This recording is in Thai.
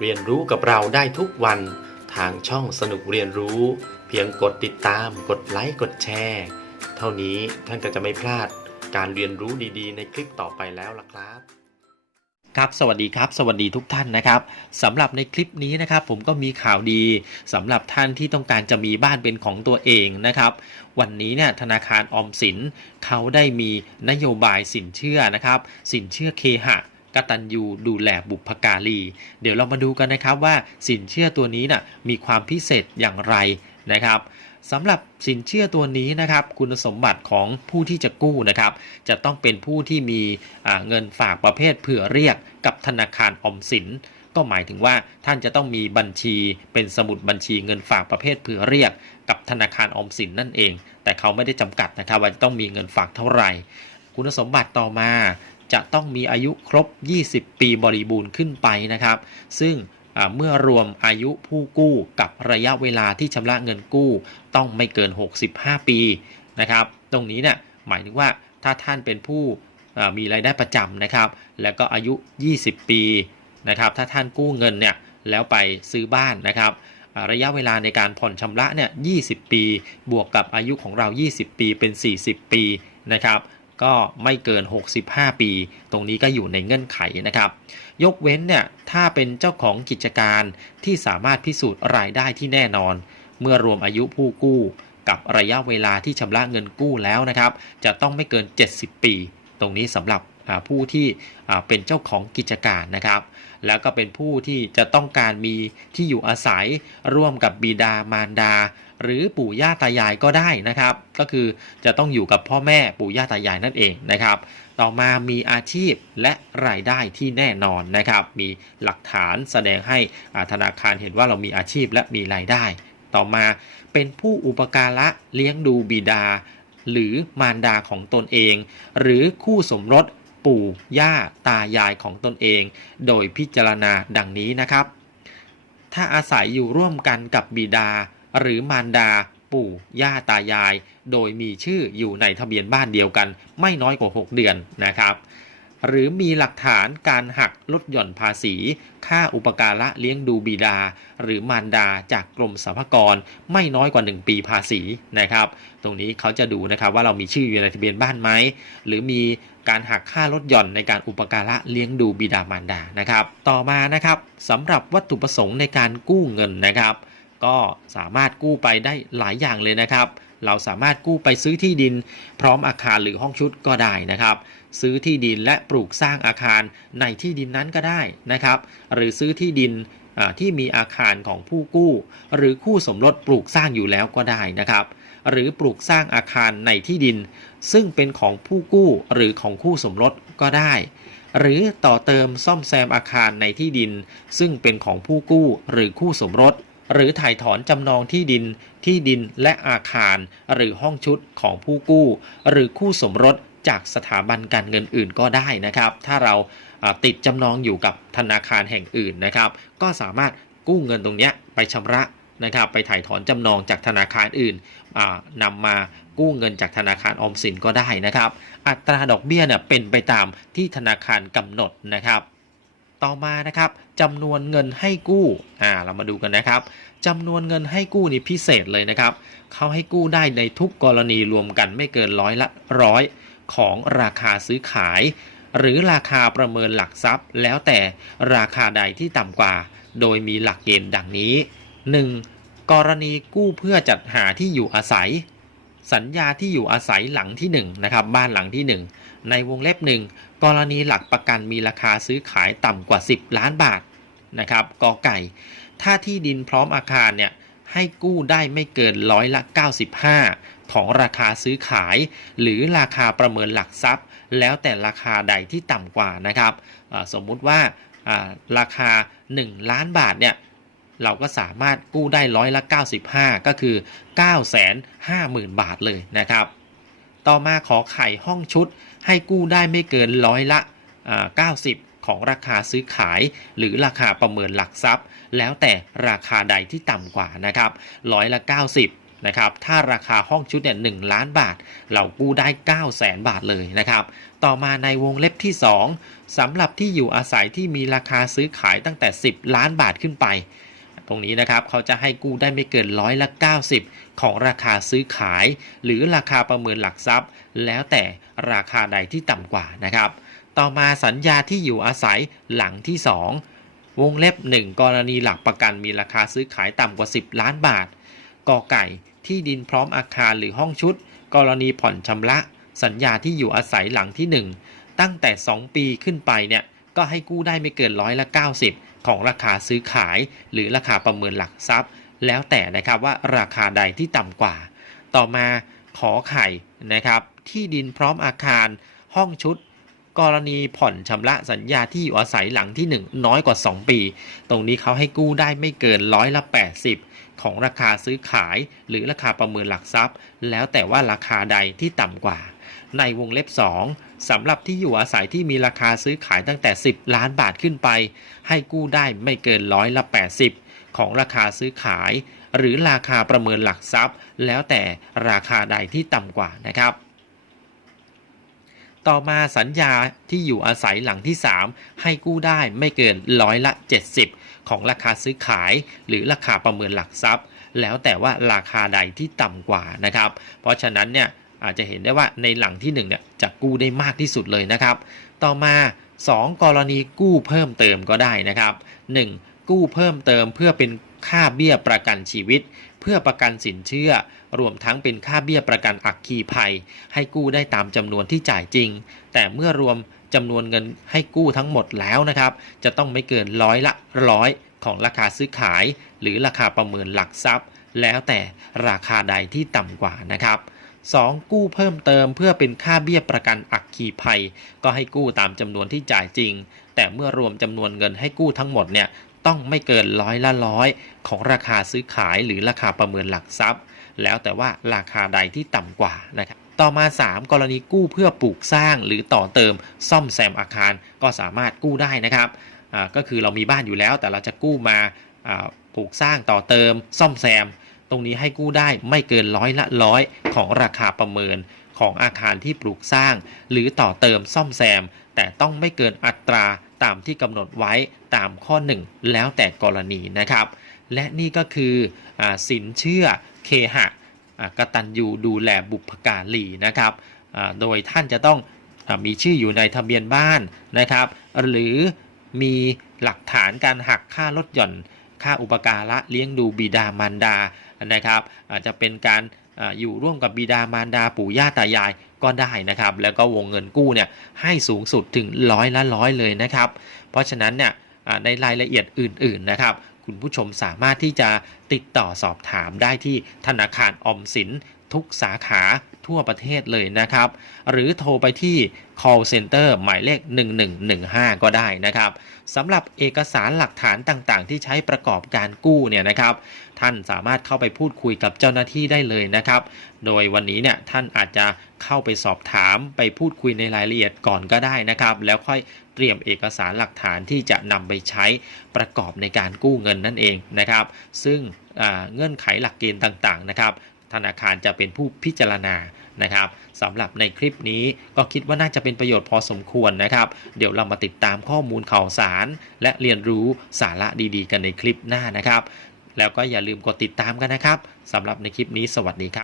เรียนรู้กับเราได้ทุกวัน ทางช่องสนุกเรียนรู้ เพียงกดติดตาม กดไลค์กดแชร์เท่านี้ท่านก็จะไม่พลาดการเรียนรู้ดีๆ ในคลิปต่อไปแล้วล่ะครับครับสวัสดีครับ สวัสดีทุกท่านนะครับสำหรับในคลิปนี้นะครับ ผมก็มีข่าวดีสำหรับท่านที่ต้องการจะมีบ้านเป็นของตัวเองนะครับ วันนี้เนี่ยธนาคารออมสินเขาได้มีนโยบายสินเชื่อนะครับ สินเชื่อเคหะ กตัญญูดูแลบุพการี เดี๋ยวเรามาดูกันนะครับว่าสินเชื่อตัวนี้น่ะมีความพิเศษอย่างไรนะครับสำหรับสินเชื่อตัวนี้นะครับคุณสมบัติของผู้ที่จะกู้นะครับ จะต้องเป็นผู้ที่มีเงินฝากประเภทเผื่อเรียกกับธนาคารอมสิน ก็หมายถึงว่าท่านจะต้องมีบัญชีเป็นสมุดบัญชีเงินฝากประเภทเผื่อเรียก กับธนาคารออมสินนั่นเอง แต่เขาไม่ได้จำกัดนะครับว่าจะต้องมีเงินฝากเท่าไหร่ คุณสมบัติต่อมา จะต้องมีอายุครบ 20 ปีบริบูรณ์ขึ้นไปนะครับ ซึ่งเมื่อรวมอายุผู้กู้กับระยะเวลาที่ชำระเงินกู้ต้องไม่เกิน 65 ปีนะครับ ตรงนี้เนี่ยหมายถึงว่าถ้าท่านเป็นผู้มีรายได้ประจำนะครับ แล้วก็อายุ 20 ปีนะครับ ถ้าท่านกู้เงินเนี่ยแล้วไปซื้อบ้านนะครับ ระยะเวลาในการผ่อนชำระเนี่ย 20 ปี บวกกับอายุของเรา 20 ปีเป็น 40 ปีนะครับ ก็ไม่เกิน 65 ปี ตรงนี้ก็อยู่ในเงื่อนไขนะครับ ยกเว้นเนี่ยถ้าเป็นเจ้าของกิจการที่สามารถพิสูจน์รายได้ที่แน่นอน เมื่อรวมอายุผู้กู้ กับระยะเวลาที่ชำระเงินกู้แล้วนะครับ จะต้องไม่เกิน 70 ปี ตรงนี้สำหรับ ผู้ที่เป็นเจ้าของกิจการนะครับ แล้วก็เป็นผู้ที่จะต้องการมีที่อยู่อาศัยร่วมกับบิดามารดา หรือปู่ย่าตายายก็ได้นะครับ ก็คือจะต้องอยู่กับพ่อแม่ปู่ย่าตายายนั่นเองนะครับ ต่อมามีอาชีพและรายได้ที่แน่นอนนะครับ มีหลักฐานแสดงให้ธนาคารเห็นว่าเรามีอาชีพและมีรายได้ ต่อมาเป็นผู้อุปการะเลี้ยงดูบิดาหรือมารดาของตนเอง หรือคู่สมรส ปู่ย่าตายายของตนเอง โดยพิจารณาดังนี้นะครับ ถ้าอาศัยอยู่ร่วมกันกับบิดา หรือมารดา ปู่ย่าตายาย โดยมีชื่ออยู่ในทะเบียนบ้านเดียวกัน ไม่น้อยกว่า 6 เดือนนะครับ หรือมีหลักฐานการหักลดหย่อนภาษี ค่าอุปการะเลี้ยงดูบิดา หรือมารดาจากกรมสรรพากรไม่น้อยกว่า 1 ปีภาษีนะครับ ตรงนี้เขาจะดูนะครับว่าเรามีชื่ออยู่ในทะเบียนบ้านไหมหรือมีการหักค่าลดหย่อนในการอุปการะเลี้ยงดูบิดามารดานะครับ ต่อมานะครับสำหรับวัตถุประสงค์ในการกู้เงินนะครับ ก็สามารถกู้ไปได้หลายอย่างเลยนะครับ เราสามารถกู้ไปซื้อที่ดิน พร้อมอาคารหรือห้องชุดก็ได้นะครับ ซื้อที่ดินและปลูกสร้างอาคารในที่ดินนั้นก็ได้นะครับ หรือซื้อที่ดินที่มีอาคารของผู้กู้ หรือคู่สมรสปลูกสร้างอยู่แล้วก็ได้นะครับ หรือปลูกสร้างอาคารในที่ดิน ซึ่งเป็นของผู้กู้หรือของคู่สมรสก็ได้ หรือต่อเติมซ่อมแซมอาคารในที่ดิน ซึ่งเป็นของผู้กู้หรือคู่สมรส หรือถ่ายถอนจำนองที่ดิน ที่ดินและอาคาร หรือห้องชุดของผู้กู้ หรือคู่สมรสจากสถาบันการเงินอื่นก็ได้นะครับ ถ้าเราติดจำนองอยู่กับธนาคารแห่งอื่นนะครับ ก็สามารถกู้เงินตรงนี้ไปชำระนะครับ ไปถ่ายถอนจำนองจากธนาคารอื่นนำมากู้เงินจากธนาคารออมสินก็ได้นะครับ อัตราดอกเบี้ยเนี่ยเป็นไปตามที่ธนาคารกำหนดนะครับ ต่อมานะครับจำนวนเงินให้กู้อ่าเรามาดูกันนะครับจำนวนเงินให้กู้นี่พิเศษเลยนะครับเขาให้กู้ได้ในทุกกรณีรวมกันไม่เกินร้อยละร้อยของราคาซื้อขาย หรือราคาประเมินหลักทรัพย์ แล้วแต่ราคาใดที่ต่ำกว่า โดยมีหลักเกณฑ์ดังนี้ 1. กรณีกู้เพื่อจัดหาที่อยู่อาศัย สัญญาที่อยู่อาศัยหลังที่1นะครับบ้านหลังที่ 1 ในวงเล็บ 1 กรณีหลักประกันมีราคาซื้อขายต่ำกว่า 10 ล้านบาทนะครับกอไก่ ถ้าที่ดินพร้อมอาคารเนี่ยให้กู้ได้ไม่เกินร้อยละ 95 ของราคาซื้อขาย หรือราคาประเมินหลักทรัพย์ แล้วแต่ราคาใดที่ต่ำกว่านะครับสมมุติว่าอ่าราคา 1 ล้านบาทเนี่ย เราก็สามารถกู้ได้ร้อยละ 95 ก็คือ 950,000 บาทเลยนะครับ ต่อมาขอไข่ห้องชุดให้กู้ได้ไม่เกินร้อยละอ่า90 ของราคาซื้อขาย หรือราคาประเมินหลักทรัพย์ แล้วแต่ราคาใดที่ต่ำกว่านะครับร้อยละ 90นะครับถ้าราคาห้องชุดเนี่ยหล้านบาท เรากู้ได้ 9 0 0 0 0 0บาทเลยนะครับต่อมาในวงเล็บที่ 2สำหรับที่อยู่อาศัยที่มีราคาซื้อขายตั้งแต่ 10 ล้านบาทขึ้นไป ตรงนี้นะครับเขาจะให้กู้ได้ไม่เกินร้อยละ 90 ของราคาซื้อขาย หรือราคาประเมินหลักทรัพย์ แล้วแต่ราคาใดที่ต่ำกว่านะครับ ต่อมาสัญญาที่อยู่อาศัยหลังที่ 2 วงเล็บ 1 กรณีหลักประกันมีราคาซื้อขายต่ำกว่า 10 ล้านบาทกอไก่ที่ดินพร้อมอาคารหรือห้องชุด กรณีผ่อนชำระ สัญญาที่อยู่อาศัยหลังที่ 1 ตั้งแต่ 2 ปีขึ้นไปเนี่ยก็ให้กู้ได้ไม่เกินร้อยละ 90 ของราคาซื้อขาย หรือราคาประเมินหลักทรัพย์ แล้วแต่นะครับว่าราคาใดที่ต่ำกว่า ต่อมาขอไข่นะครับที่ดินพร้อมอาคารห้องชุด กรณีผ่อนชำระสัญญาที่อยู่อาศัยหลังที่ 1 น้อยกว่า 2 ปี ตรงนี้เขาให้กู้ได้ไม่เกินร้อยละ 80 ของราคาซื้อขาย หรือราคาประเมินหลักทรัพย์ แล้วแต่ว่าราคาใดที่ต่ำกว่า ในวงเล็บ 2 สำหรับที่อยู่อาศัยที่มีราคาซื้อขายตั้งแต่ 10 ล้านบาทขึ้นไป ให้กู้ได้ไม่เกินร้อยละ 80 ของราคาซื้อขาย หรือราคาประเมินหลักทรัพย์ แล้วแต่ราคาใดที่ต่ำกว่านะครับต่อมาสัญญาที่อยู่อาศัยหลังที่ 3 ให้กู้ได้ไม่เกินร้อยละ 70 ของราคาซื้อขาย หรือราคาประเมินหลักทรัพย์ แล้วแต่ว่าราคาใดที่ต่ำกว่านะครับ เพราะฉะนั้นเนี่ย อาจจะเห็นได้ว่าในหลังที่1เนี่ยจะกู้ได้มากที่สุดเลยนะครับ ต่อมา 2 กรณีกู้เพิ่มเติมก็ได้นะครับ 1. กู้เพิ่มเติมเพื่อเป็นค่าเบี้ยประกันชีวิต เพื่อประกันสินเชื่อ รวมทั้งเป็นค่าเบี้ยประกันอัคคีภัย ให้กู้ได้ตามจำนวนที่จ่ายจริง แต่เมื่อรวมจำนวนเงินให้กู้ทั้งหมดแล้วนะครับ จะต้องไม่เกินร้อยละร้อยของราคาซื้อขาย หรือราคาประเมินหลักทรัพย์ แล้วแต่ราคาใดที่ต่ำกว่านะครับ 2. กู้เพิ่มเติมเพื่อเป็นค่าเบี้ยประกันอัคคีภัย ก็ให้กู้ตามจำนวนที่จ่ายจริง แต่เมื่อรวมจำนวนเงินให้กู้ทั้งหมดเนี่ยต้องไม่เกินร้อยละร้อยของราคาซื้อขายหรือราคาประเมินหลักทรัพย์ แล้วแต่ว่าราคาใดที่ต่ำกว่านะครับต่อมา 3 กรณีกู้เพื่อปลูกสร้างหรือต่อเติมซ่อมแซมอาคารก็สามารถกู้ได้นะครับก็คือเรามีบ้านอยู่แล้วแต่เราจะกู้มาปลูกสร้างต่อเติม ซ่อมแซม รงนี้ให้กู้ได้ไม่เกินร้อยละร้อยของราคาประเมินของอาคารที่ปลูกสร้าง หรือต่อเติมซ่อมแซม แต่ต้องไม่เกินอัตราตามที่กำหนดไว้ตามข้อ 1 แล้วแต่กรณีนะครับ และนี่ก็คืออสินเชื่อเคหะอ่ากตัญญูดูแลบุพการีนะครับโดยท่านจะต้องอมีชื่ออยู่ในทะเบียนบ้านนะครับ หรือมีหลักฐานการหักค่ารถหย่อน ค่าอุปการะเลี้ยงดูบิดามารดานะครับ อาจจะเป็นการอยู่ร่วมกับบิดามารดาปู่ย่าตายายก็ได้นะครับ แล้วก็วงเงินกู้เนี่ยให้สูงสุดถึงร้อยละร้อยเลยนะครับ เพราะฉะนั้นเนี่ยในรายละเอียดอื่น ๆนะครับ คุณผู้ชมสามารถที่จะติดต่อสอบถามได้ที่ธนาคารอมสิน ทุกสาขาทั่วประเทศเลยนะครับ หรือโทรไปที่ call center หมายเลข 1115 ก็ได้นะครับสำหรับเอกสารหลักฐานต่างๆ ที่ใช้ประกอบการกู้เนี่ยนะครับ ท่านสามารถเข้าไปพูดคุยกับเจ้าหน้าที่ได้เลยนะครับ โดยวันนี้เนี่ยท่านอาจจะเข้าไปสอบถามไปพูดคุยในรายละเอียดก่อนก็ได้นะครับ แล้วค่อยเตรียมเอกสารหลักฐานที่จะนำไปใช้ประกอบในการกู้เงินนั่นเองนะครับ ซึ่งเงื่อนไขหลักเกณฑ์ต่างๆนะครับ ธนาคารจะเป็นผู้พิจารณานะครับสำหรับในคลิปนี้ก็คิดว่าน่าจะเป็นประโยชน์พอสมควรนะครับ เดี๋ยวเรามาติดตามข้อมูลข่าวสาร และเรียนรู้สาระดีๆ กันในคลิปหน้านะครับ แล้วก็อย่าลืมกดติดตามกันนะครับสำหรับในคลิปนี้สวัสดีครับ